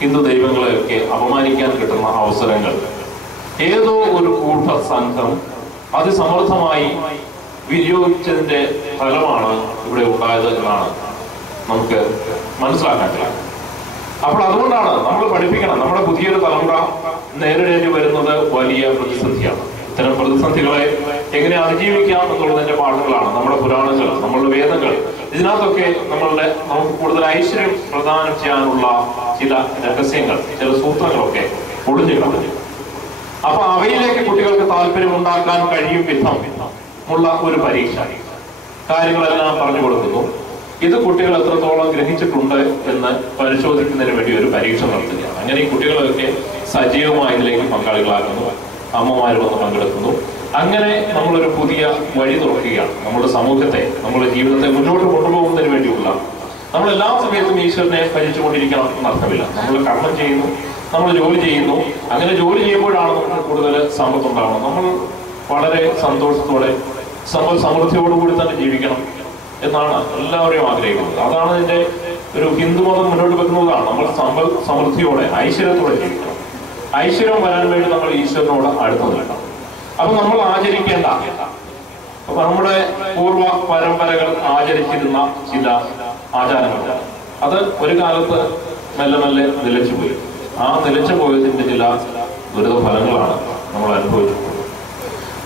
ഹിന്ദു ദൈവങ്ങളെയൊക്കെ അപമാനിക്കാൻ കിട്ടുന്ന അവസരങ്ങൾ ഏതോ ഒരു കൂട്ട സംഘം അതിസമർത്ഥമായി വിനിയോഗിച്ചതിന്റെ ഫലമാണ് ഇവിടെ ഉണ്ടായത് എന്നാണ് നമുക്ക് മനസ്സിലാക്കാൻ കഴിയും. അപ്പോൾ അതുകൊണ്ടാണ് നമ്മൾ പഠിപ്പിക്കണം. നമ്മുടെ പുതിയൊരു തലമുറ നേരിടേണ്ടി വരുന്നത് വലിയ പ്രതിസന്ധിയാണ്. ഇത്തരം പ്രതിസന്ധികളെ എങ്ങനെ അതിജീവിക്കാം എന്നുള്ളതിന്റെ പാഠങ്ങളാണ് നമ്മുടെ പുരാണങ്ങൾ, നമ്മളുടെ വേദങ്ങൾ. ഇതിനകത്തൊക്കെ നമുക്ക് കൂടുതൽ ഐശ്വര്യം പ്രദാനം ചെയ്യാനുള്ള ചില രഹസ്യങ്ങൾ, ചില സൂത്രങ്ങളൊക്കെ ഒളിഞ്ഞു കിടന്നു. അപ്പൊ അവയിലേക്ക് കുട്ടികൾക്ക് താല്പര്യം ഉണ്ടാക്കാൻ കഴിയും വിധം ഉള്ള ഒരു പരീക്ഷ, കാര്യങ്ങളെല്ലാം പറഞ്ഞു കൊടുക്കുന്നു. ഇത് കുട്ടികൾ എത്രത്തോളം ഗ്രഹിച്ചിട്ടുണ്ട് എന്ന് പരിശോധിക്കുന്നതിന് വേണ്ടി ഒരു പരീക്ഷ നടത്തുകയാണ്. അങ്ങനെ ഈ കുട്ടികളൊക്കെ സജീവമായി ഇതിലേക്ക് പങ്കാളികളാക്കുന്നു, അമ്മമാർ വന്ന് പങ്കെടുക്കുന്നു. അങ്ങനെ നമ്മളൊരു പുതിയ വഴി തുറക്കുകയാണ്. നമ്മുടെ സമൂഹത്തെ, നമ്മുടെ ജീവിതത്തെ മുന്നോട്ട് കൊണ്ടുപോകുന്നതിന് വേണ്ടിയുള്ള, നമ്മൾ എല്ലാ സമയത്തും ഈശ്വരനെ ഭജിച്ചുകൊണ്ടിരിക്കണം എന്നർത്ഥമില്ല. നമ്മൾ കർമ്മം ചെയ്യുന്നു, നമ്മൾ ജോലി ചെയ്യുന്നു. അങ്ങനെ ജോലി ചെയ്യുമ്പോഴാണ് നമുക്ക് കൂടുതൽ സമ്പത്ത് ഉണ്ടാവണം. നമ്മൾ വളരെ സന്തോഷത്തോടെ സമൃദ്ധിയോടുകൂടി തന്നെ ജീവിക്കണം എന്നാണ് എല്ലാവരെയും ആഗ്രഹിക്കുന്നത്. അതാണ് ഇതിന്റെ ഒരു ഹിന്ദുമതം മുന്നോട്ട് വെക്കുന്നതാണ്. നമ്മൾ സമൃദ്ധിയോടെ, ഐശ്വര്യത്തോടെ ജീവിക്കണം. ഐശ്വര്യം വരാൻ വേണ്ടി നമ്മൾ ഈശ്വരനോട് അടുത്ത് നിൽക്കണം. അപ്പൊ നമ്മൾ ആചരിക്കേണ്ട, നമ്മുടെ പൂർവ്വ പരമ്പരകൾ ആചരിച്ചിരുന്ന ചില ആചാരങ്ങളുണ്ട്. അത് ഒരു കാലത്ത് മെല്ലെ മെല്ലെ നിലച്ചുപോയി. ആ നിലച്ചു പോയതിന്റെ ചില ദുരിത ഫലങ്ങളാണ് നമ്മൾ അനുഭവിച്ചിട്ടുള്ളത്.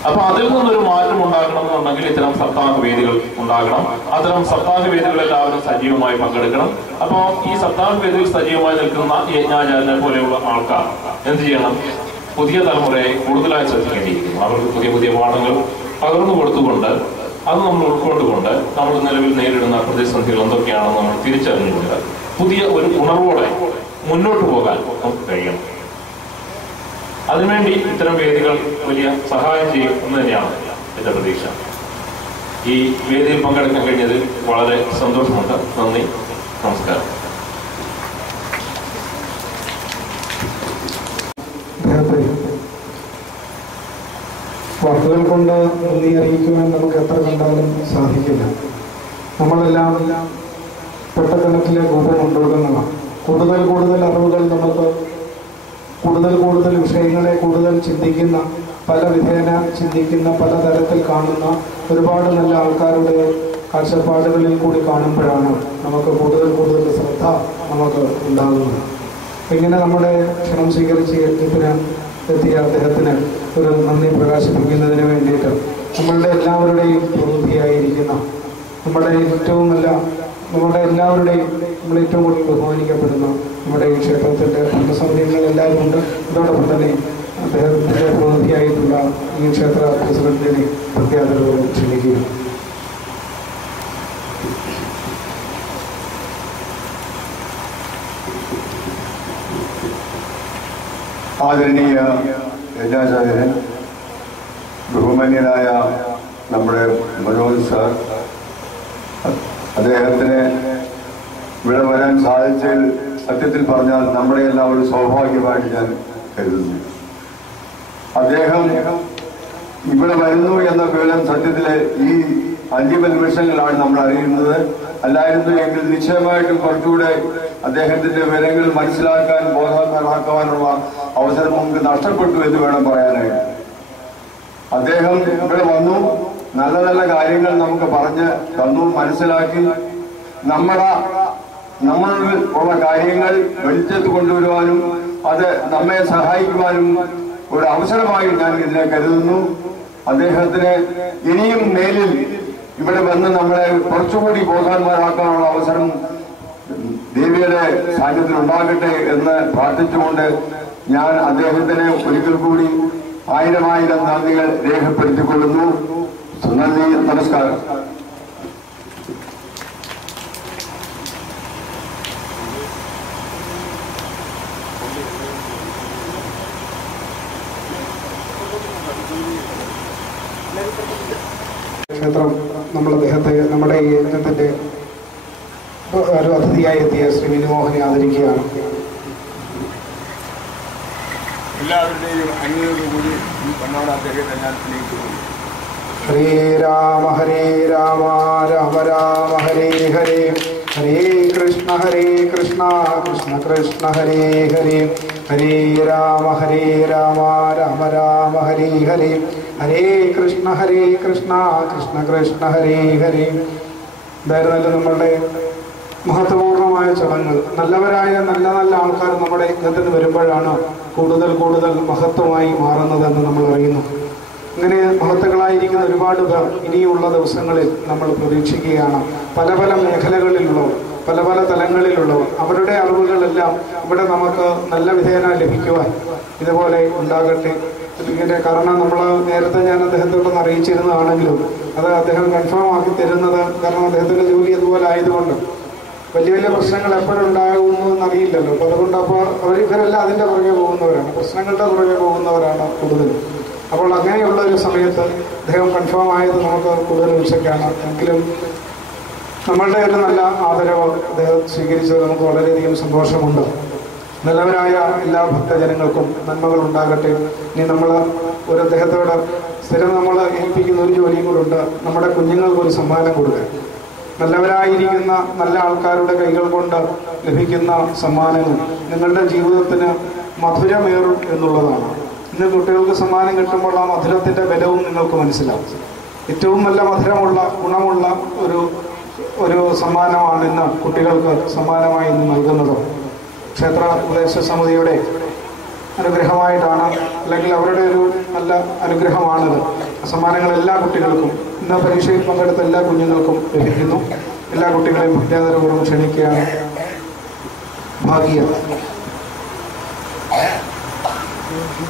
അപ്പൊ അതിൽ നിന്നൊരു മാറ്റം ഉണ്ടാക്കണമെന്നുണ്ടെങ്കിൽ ഇത്തരം സപ്താഹ വേദികൾ ഉണ്ടാകണം. അത്തരം സപ്താഹ വേദികൾ എല്ലാവരും സജീവമായി പങ്കെടുക്കണം. അപ്പൊ ഈ സപ്താഹ വേദിയിൽ സജീവമായി നിൽക്കുന്ന യജ്ഞാചാര്യനെ പോലെയുള്ള ആൾക്കാർ എന്ത് ചെയ്യണം? പുതിയ തലമുറയെ കൂടുതലായി ശ്രദ്ധിക്കേണ്ടിയിരിക്കുന്നു. അവർക്ക് പുതിയ പുതിയ പാഠങ്ങൾ പകർന്നു കൊടുത്തുകൊണ്ട്, അത് നമ്മൾ ഉൾക്കൊണ്ടുകൊണ്ട് നമ്മൾ നിലവിൽ നേരിടുന്ന പ്രതിസന്ധികൾ എന്തൊക്കെയാണെന്ന് നമ്മൾ തിരിച്ചറിഞ്ഞുകൊണ്ട് പുതിയ ഒരു ഉണർവോടെ മുന്നോട്ട് പോകാൻ നമുക്ക് കഴിയണം. അതിനുവേണ്ടി ഇത്തരം വേദികൾ വലിയ സഹായം ചെയ്യും എന്ന് തന്നെയാണ് എന്റെ പ്രതീക്ഷ. ഈ വേദിയിൽ പങ്കെടുക്കാൻ കഴിഞ്ഞതിൽ വളരെ സന്തോഷമുണ്ട്. നന്ദി, നമസ്കാരം. വാക്കുകൾ കൊണ്ട് നന്ദി അറിയിക്കുവാൻ നമുക്ക് എത്ര കണ്ടാലും സാധിക്കില്ല. നമ്മളെല്ലാം പെട്ടക്കണക്കിലെ രൂപം കൊണ്ടുവരുന്നതാണ്. കൂടുതൽ കൂടുതൽ അറിവുകൾ നമുക്ക്, കൂടുതൽ വിഷയങ്ങളെ കൂടുതൽ ചിന്തിക്കുന്ന, പല വിധേന ചിന്തിക്കുന്ന, പല തരത്തിൽ കാണുന്ന ഒരുപാട് നല്ല ആൾക്കാരുടെ കാഴ്ചപ്പാടുകളിൽ കൂടി കാണുമ്പോഴാണ് നമുക്ക് കൂടുതൽ ശ്രദ്ധ നമുക്ക് ഉണ്ടാകുന്നത്. ഇങ്ങനെ നമ്മുടെ ക്ഷണം സ്വീകരിച്ച് എത്തിയ അദ്ദേഹത്തിന് ഒരു നന്ദി പ്രകാശിപ്പിക്കുന്നതിന് വേണ്ടിയിട്ട് നമ്മളുടെ എല്ലാവരുടെയും പ്രതിനിധിയായിരിക്കുന്ന നമ്മുടെ എല്ലാവരുടെയും നമ്മൾ ഏറ്റവും കൂടുതൽ ബഹുമാനിക്കപ്പെടുന്ന നമ്മുടെ ഈ ക്ഷേത്രത്തിൻ്റെ ഭരണസമിതികൾ എല്ലാവരും ഉണ്ട്. അതോടൊപ്പം തന്നെ അദ്ദേഹത്തിൻ്റെ പ്രതിനിധിയായിട്ടുള്ള ഈ ക്ഷേത്ര പ്രസിഡന്റിനെ പ്രത്യാദരവോടെ ക്ഷണിക്കുക. ആദരണീയ യജ്ഞാചാര്യൻ, ബഹുമാന്യനായ നമ്മുടെ മനോജ് സാർ, അദ്ദേഹത്തിന് ഇവിടെ വരാൻ സാധിച്ചതിൽ സത്യത്തിൽ പറഞ്ഞാൽ നമ്മുടെ എല്ലാം ഒരു സൗഭാഗ്യമായിട്ട് ഞാൻ കരുതുന്നു. അദ്ദേഹം ഇവിടെ വരുന്നു എന്ന വിവരം സത്യത്തില് ഈ അന്തിമ നിമിഷങ്ങളിലാണ് നമ്മൾ അറിയുന്നത്. അല്ലായിരുന്നു എങ്കിൽ നിശ്ചയമായിട്ടും കുറച്ചുകൂടെ അദ്ദേഹത്തിന്റെ വിവരങ്ങൾ മനസ്സിലാക്കാൻ, ബോധവാന്മാരാക്കുവാനുള്ള അവസരം നമുക്ക് നഷ്ടപ്പെട്ടു എന്ന് വേണം പറയാനായിട്ട്. അദ്ദേഹം ഇവിടെ വന്നു, നല്ല നല്ല കാര്യങ്ങൾ നമുക്ക് പറഞ്ഞ് തന്നു, മനസ്സിലാക്കി നമ്മളിൽ ഉള്ള കാര്യങ്ങൾ വെളിച്ചത്ത് കൊണ്ടുവരുവാനും അത് നമ്മെ സഹായിക്കുവാനും ഒരു അവസരമായി ഞാൻ ഇതിനെ കരുതുന്നു. അദ്ദേഹത്തിന് ഇനിയും മേലിൽ ഇവിടെ വന്ന് നമ്മളെ കുറച്ചുകൂടി ബോധവാന്മാരാക്കാനുള്ള അവസരം ദേവിയുടെ സാന്നിധ്യത്തിൽ ഉണ്ടാകട്ടെ എന്ന് പ്രാർത്ഥിച്ചുകൊണ്ട് ഞാൻ അദ്ദേഹത്തിന് ഒരിക്കൽ കൂടി 1000 നന്ദികൾ രേഖപ്പെടുത്തിക്കൊള്ളുന്നു. നന്ദി, നമസ്കാരം. ക്ഷേത്രം നമ്മൾ അദ്ദേഹത്തെ നമ്മുടെ ഈ യജ്ഞത്തിന്റെ ഒരു അതിഥിയായി എത്തിയ ശ്രീ വിനുമോഹനെ ആദരിക്കുകയാണ്. എല്ലാവരുടെയും അംഗീകാരത്തോടുകൂടി ഈ കണ്ണോട് അദ്ദേഹത്തെ ഞാൻ സ്നേഹിക്കുന്നു. ഹരേ രാമ ഹരേ രാമ രാമ രാമ ഹരേ ഹരേ ഹരേ കൃഷ്ണ കൃഷ്ണ കൃഷ്ണ ഹരേ ഹരേ, ഹരേ രാമ രാമ രാമ ഹരേ ഹരേ, ഹരേ കൃഷ്ണ കൃഷ്ണ കൃഷ്ണ ഹരേ ഹരേ. ഇതായിരുന്നല്ലോ നമ്മളുടെ മഹത്വപൂർണമായ ചടങ്ങുകൾ. നല്ലവരായ നല്ല നല്ല ആൾക്കാർ നമ്മുടെ ഇന്നത്തിന് വരുമ്പോഴാണ് കൂടുതൽ കൂടുതൽ മഹത്വമായി മാറുന്നതെന്ന് നമ്മൾ അറിയുന്നു. ഇങ്ങനെ മഹത്തുക്കളായിരിക്കുന്ന ഒരുപാട് പേർ ഇനിയുള്ള ദിവസങ്ങളിൽ നമ്മൾ പ്രതീക്ഷിക്കുകയാണ്. പല പല മേഖലകളിലുള്ളവർ, പല പല തലങ്ങളിലുള്ളവർ, അവരുടെ അറിവുകളെല്ലാം ഇവിടെ നമുക്ക് നല്ല വിധേന ലഭിക്കുവാൻ ഇതുപോലെ ഉണ്ടാകട്ടെ. ഇങ്ങനെ കാരണം നമ്മൾ നേരത്തെ ഞാൻ അദ്ദേഹത്തോടൊന്ന് അറിയിച്ചിരുന്നതാണെങ്കിലും അത് അദ്ദേഹം കൺഫേം ആക്കി തരുന്നത്, കാരണം അദ്ദേഹത്തിൻ്റെ ജോലി അതുപോലെ ആയതുകൊണ്ട് വലിയ വലിയ പ്രശ്നങ്ങൾ എപ്പോഴുണ്ടാകുന്നു എന്നറിയില്ലല്ലോ. അപ്പോൾ അതുകൊണ്ട് ഇവരെല്ലാം അതിൻ്റെ പുറകെ പോകുന്നവരാണ്, പ്രശ്നങ്ങളുടെ പുറകെ പോകുന്നവരാണ് കൂടുതലും. അപ്പോൾ അങ്ങനെയുള്ള ഒരു സമയത്ത് അദ്ദേഹം കൺഫേം ആയത് നമുക്ക് കൂടുതൽ വിഷയ്ക്കാണ്. എങ്കിലും നമ്മളുടെ ഒരു നല്ല ആദരവ് അദ്ദേഹം സ്വീകരിച്ചത് നമുക്ക് വളരെയധികം സന്തോഷമുണ്ട്. നല്ലവരായ എല്ലാ ഭക്തജനങ്ങൾക്കും നന്മകൾ ഉണ്ടാകട്ടെ. ഇനി നമ്മൾ ഒരു അദ്ദേഹത്തോട് സ്ഥിരം നമ്മൾ ഏൽപ്പിക്കുന്ന ഒരു ജോലിയും കൂടെ ഉണ്ട്, നമ്മുടെ കുഞ്ഞുങ്ങൾക്കൊരു സമ്മാനം കൊടുക്കുക. നല്ലവരായിരിക്കുന്ന നല്ല ആൾക്കാരുടെ കൈകൾ കൊണ്ട് ലഭിക്കുന്ന സമ്മാനങ്ങൾ നിങ്ങളുടെ ജീവിതത്തിന് മധുരമേറും എന്നുള്ളതാണ്. ഇന്ന് കുട്ടികൾക്ക് സമ്മാനം കിട്ടുമ്പോൾ ആ മധുരത്തിൻ്റെ ബലവും നിങ്ങൾക്ക് മനസ്സിലാവും. ഏറ്റവും നല്ല മധുരമുള്ള ഗുണമുള്ള ഒരു സമ്മാനമാണ് ഇന്ന് കുട്ടികൾക്ക് സമ്മാനമായി ഇന്ന് നൽകുന്നത്. ക്ഷേത്ര ഉപദേശ സമിതിയുടെ അനുഗ്രഹമായിട്ടാണ്, അല്ലെങ്കിൽ അവരുടെ ഒരു നല്ല അനുഗ്രഹമാണിത്. സമ്മാനങ്ങൾ എല്ലാ കുട്ടികൾക്കും, ഇന്ന് പരീക്ഷയിൽ പങ്കെടുത്ത എല്ലാ കുഞ്ഞുങ്ങൾക്കും ലഭിക്കുന്നു. എല്ലാ കുട്ടികളെയും ഭക്ത്യാദരപൂർവ്വം ക്ഷണിക്കുകയാണ്. ഭാഗ്യ,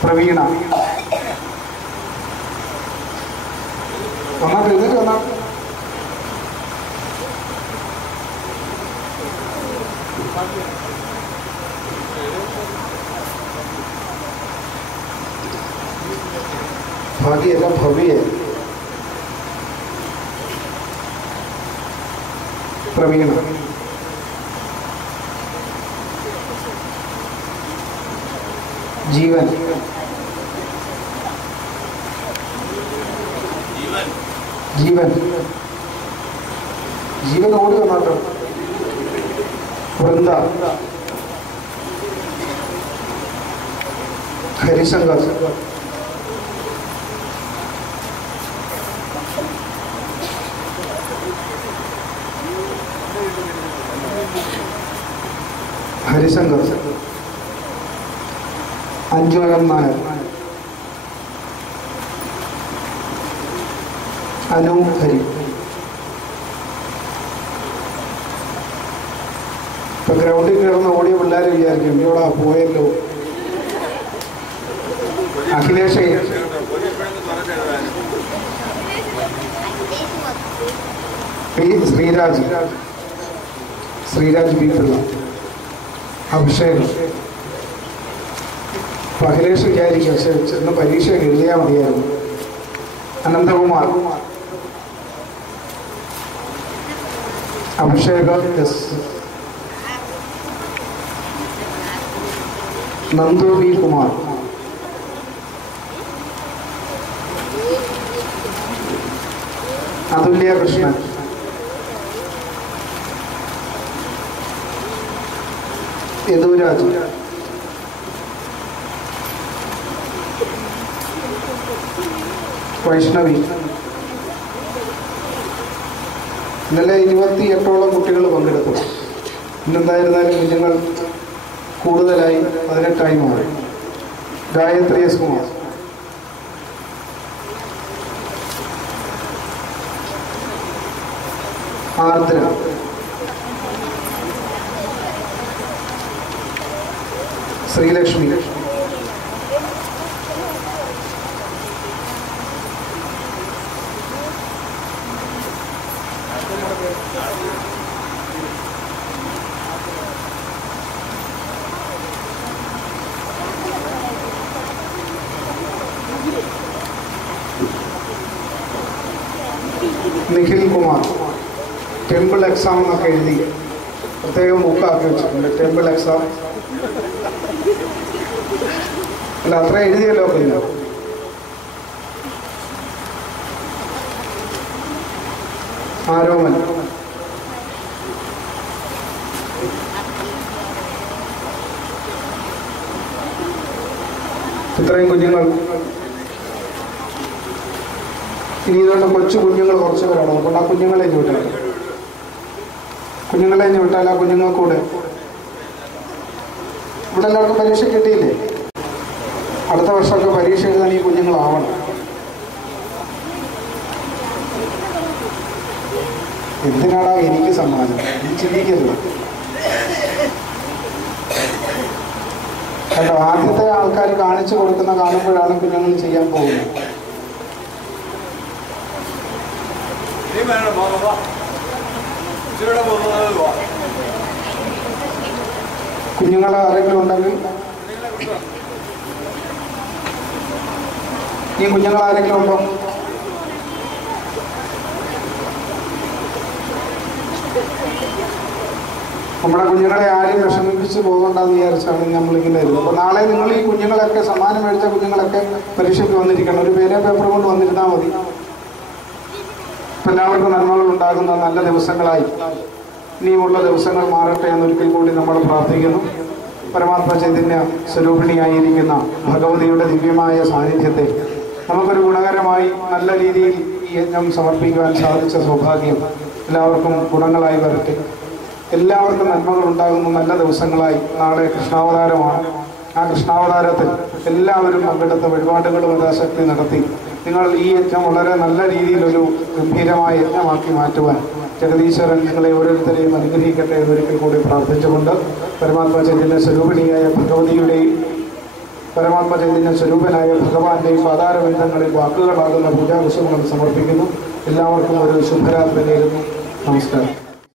പ്രവീണ, വന്നാട്ടെ, ഇതിൽ വന്നാട്ടെ. ഭാഗ്യല്ല, ഭവ്യ, പ്രവീണ, ജീവൻ, ജീവൻ, ജീവൻ ഓടി വന്നാട്ടോ. വൃന്ദ, ഹരിശങ്കർ, ഹരിശങ്കർ, അഞ്ജു എം നായർ, അനു ഹരി. ഇപ്പൊ ഗ്രൗണ്ടിൽ കിടന്ന് ഓടിയ പിള്ളേരെ വിചാരിക്കും ഇവിടെ പോയല്ലോ. അഖിലേഷ്, ശ്രീരാജ്, ശ്രീരാജ് ബി പിള്ള, അഭിഷേക്. അഖിലേഷ് വിചാരിക്കും ഇന്ന് പരീക്ഷ എഴുതിയാൽ മതിയായിരുന്നു. അനന്തകുമാർ, അഭിഷേക് എസ്, നന്ദു ബി കുമാർ, അതുല്യ കൃഷ്ണൻ, യദുരാജ്, വൈഷ്ണവി. ഇന്നലെ 28ഓളം കുട്ടികൾ പങ്കെടുത്തു. ഇന്നെന്തായിരുന്നാലും കുഞ്ഞുങ്ങൾ കൂടുതലായി 18ആയി മാറി. ഗായത്രി എസ് കുമാർ, ആർദ്ര, ശ്രീലക്ഷ്മി, നിഖിൽ കുമാർ. ടെമ്പിൾ എക്സാം എന്നൊക്കെ എഴുതി പ്രത്യേകം ബുക്കാക്കി വെച്ചിട്ടുണ്ട്. ടെമ്പിൾ എക്സാം അല്ല, അത്ര എഴുതിയല്ലോ. പിന്നെ ആരോമൻ, ഇത്രയും കുഞ്ഞുങ്ങൾ ഇനി ഇതുകൊണ്ട് കൊച്ചു കുഞ്ഞുങ്ങൾ കുറച്ച് പേരാണ്. അതുകൊണ്ട് ആ കുഞ്ഞുങ്ങളെ വിട്ടാൽ ആ കുഞ്ഞുങ്ങൾക്കൂടെ ഇവിടെ എല്ലാവർക്കും പരീക്ഷ കിട്ടിയില്ലേ? അടുത്ത വർഷമൊക്കെ പരീക്ഷ എഴുതാൻ ഈ കുഞ്ഞുങ്ങളാവണം. എന്തിനാടാ എനിക്ക് സമ്മാനം? നീ ചിന്തിക്കരുത് കേട്ടോ. ആദ്യത്തെ ആൾക്കാർ കാണിച്ചു കൊടുക്കുന്ന കാണുമ്പോഴാണ് കുഞ്ഞുങ്ങൾ ചെയ്യാൻ പോകുന്നത്. കുഞ്ഞുങ്ങളെ ആരെങ്കിലും ഉണ്ടെങ്കിൽ കുഞ്ഞുങ്ങൾ ആരെങ്കിലും ഉണ്ടോ? നമ്മുടെ കുഞ്ഞുങ്ങളെ ആരും വിഷമിപ്പിച്ച് പോകണ്ടെന്ന് വിചാരിച്ചാണ് നമ്മളിങ്ങനെ വരുന്നത്. അപ്പോൾ നാളെ നിങ്ങൾ ഈ കുഞ്ഞുങ്ങളൊക്കെ സമ്മാനം മേടിച്ച കുഞ്ഞുങ്ങളൊക്കെ പരീക്ഷയ്ക്ക് വന്നിരിക്കണം. ഒരു പേപ്പർ കൊണ്ട് വന്നിരുന്നാൽ മതി. ഇപ്പം എല്ലാവർക്കും നന്മകൾ ഉണ്ടാകുന്ന നല്ല ദിവസങ്ങളായി ഇനിയുമുള്ള ദിവസങ്ങൾ മാറട്ടെ എന്നൊരിക്കൽ കൂടി നമ്മൾ പ്രാർത്ഥിക്കുന്നു. പരമാത്മ ചൈതന്യ സ്വരൂപിണിയായിരിക്കുന്ന ഭഗവതിയുടെ ദിവ്യമായ സാന്നിധ്യത്തെ നമുക്കൊരു ഗുണകരമായി നല്ല രീതിയിൽ ഈ യജ്ഞം സമർപ്പിക്കുവാൻ സാധിച്ച സൗഭാഗ്യം എല്ലാവർക്കും ഗുണങ്ങളായി വരട്ടെ. എല്ലാവർക്കും നന്മകൾ ഉണ്ടാകുന്ന നല്ല ദിവസങ്ങളായി. നാളെ കൃഷ്ണാവതാരമാണ്. ആ കൃഷ്ണാവതാരത്തിൽ എല്ലാവരും പങ്കെടുത്ത വഴിപാടുകളും യഥാശക്തി നടത്തി നിങ്ങൾ ഈ യജ്ഞം വളരെ നല്ല രീതിയിലൊരു ഗംഭീരമായ യജ്ഞമാക്കി മാറ്റുവാൻ ജഗദീശ്വരൻ നിങ്ങളെ ഓരോരുത്തരെയും അനുഗ്രഹിക്കട്ടെ എന്നൊരിക്കൽ കൂടി പ്രാർത്ഥിച്ചുകൊണ്ട് പരമാത്മ ചൈതന്യ സ്വരൂപിണിയായ ഭഗവതിയുടെയും പരമാത്മ ചൈതന്യ സ്വരൂപനായ ഭഗവാന്റെയും പാതാരബന്ധങ്ങളിൽ വാക്കുകളാകുന്ന പൂജാകുശങ്ങൾ സമർപ്പിക്കുന്നു. എല്ലാവർക്കും ഒരു ശുഭരാത്രി നേരുന്നു. നമസ്കാരം.